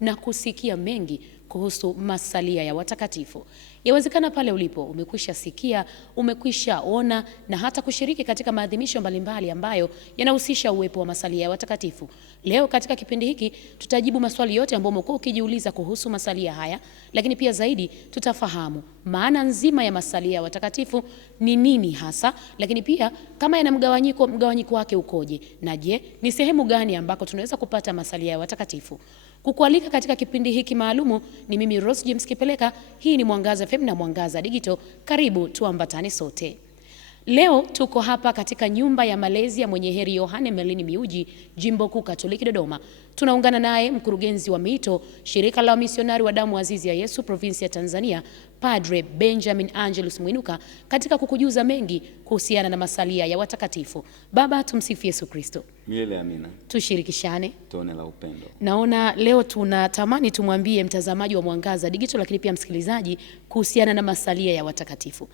na kusikia mengi kuhusu masalia ya watakatifu. Yawezekana pale ulipo umekwisha sikia, umekwisha ona na hata kushiriki katika maadhimisho mbalimbali ambayo yanahusisha uwepo wa masalia ya watakatifu. Leo katika kipindi hiki tutajibu maswali yote ambayo umekuwa ukijiuliza kuhusu masalia haya, lakini pia zaidi tutafahamu maana nzima ya masalia ya watakatifu ni nini hasa, lakini pia kama yana mgawanyiko wake ukoje, na je, ni sehemu gani ambako tunaweza kupata masalia ya watakatifu. Kukualika katika kipindi hiki maalumu ni mimi Rose James Kipeleka. Hii ni Mwangaza FM na Mwangaza Digital. Karibu tuambatane sote. Leo tuko hapa katika nyumba ya malezi ya Mwenye Heri Yohane Merlin Miyuji, Jimbo Kuu Katoliki Dodoma. Tunaungana naye mkurugenzi wa miito, shirika la wamisionari wa damu azizi ya Yesu provinsi ya Tanzania, Padre Benjamin Angelus Mwinuka, katika kukujuza mengi kuhusiana na masalia ya watakatifu. Baba, tumsifu Yesu Kristo. Milele amina. Tushirikishane Tone la upendo. Naona leo tunatamani tumwambie mtazamaji wa Mwangaza Digital, lakini pia msikilizaji, kuhusiana na masalia ya watakatifu.